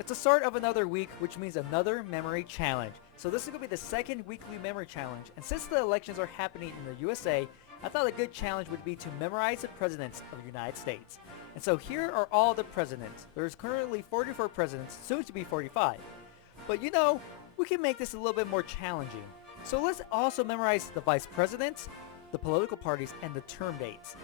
It's the start of another week, which means another memory challenge. So this is going to be the second weekly memory challenge, and since the elections are happening in the USA, I thought a good challenge would be to memorize the presidents of the United States. And so here are all the presidents. There's currently 44 presidents, soon to be 45. But we can make this a little bit more challenging. So let's also memorize the vice presidents, the political parties, and the term dates.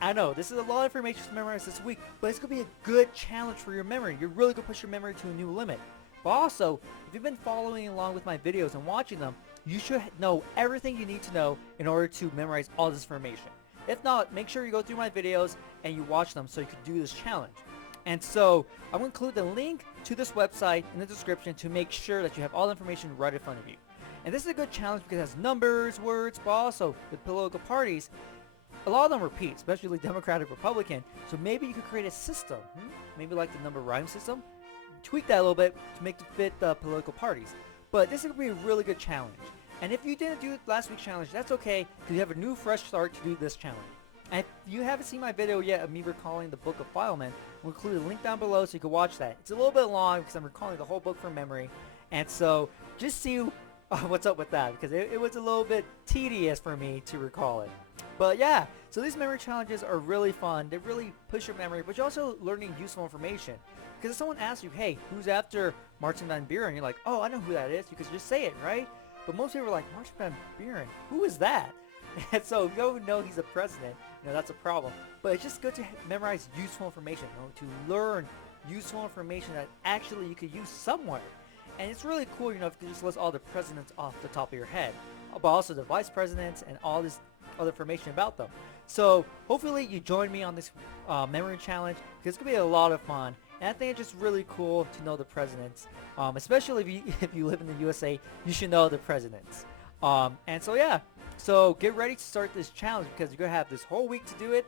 I know, this is a lot of information to memorize this week, but it's going to be a good challenge for your memory. You're really going to push your memory to a new limit. But also, if you've been following along with my videos and watching them, you should know everything you need to know in order to memorize all this information. If not, make sure you go through my videos and you watch them so you can do this challenge. And so, I'm going to include the link to this website in the description to make sure that you have all the information right in front of you. And this is a good challenge because it has numbers, words, but also with political parties, a lot of them repeat, especially Democratic, Republican, so maybe you could create a system, maybe like the number rhyme system, tweak that a little bit to make it fit the political parties. But this is going to be a really good challenge. And if you didn't do last week's challenge, that's okay, because you have a new fresh start to do this challenge. And if you haven't seen my video yet of me recalling the Book of Fileman, we'll include a link down below so you can watch that. It's a little bit long because I'm recalling the whole book from memory, and so just see what's up with that, because it was a little bit tedious for me to recall it. But yeah, so these memory challenges are really fun. They really push your memory, but you're also learning useful information. Because if someone asks you, hey, who's after Martin Van Buren? You're like, oh, I know who that is. You could just say it, right? But most people are like, Martin Van Buren, who is that? And so if you don't know he's a president, that's a problem. But it's just good to memorize useful information, to learn useful information that actually you could use somewhere. And it's really cool, if you can just list all the presidents off the top of your head, but also the vice presidents and all this other information about them. So hopefully you join me on this memory challenge, because it's going to be a lot of fun. And I think it's just really cool to know the presidents, especially if you live in the USA, you should know the presidents. And so yeah, so get ready to start this challenge, because you're going to have this whole week to do it.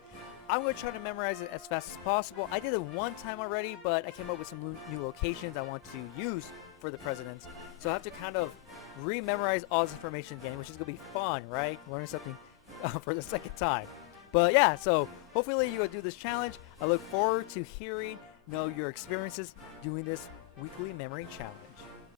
I'm going to try to memorize it as fast as possible. I did it one time already, but I came up with some new locations I want to use for the presidents. So I have to kind of re-memorize all this information again, which is going to be fun, right? Learning something for the second time. But yeah, so hopefully you will do this challenge. I look forward to hearing your experiences doing this weekly memory challenge.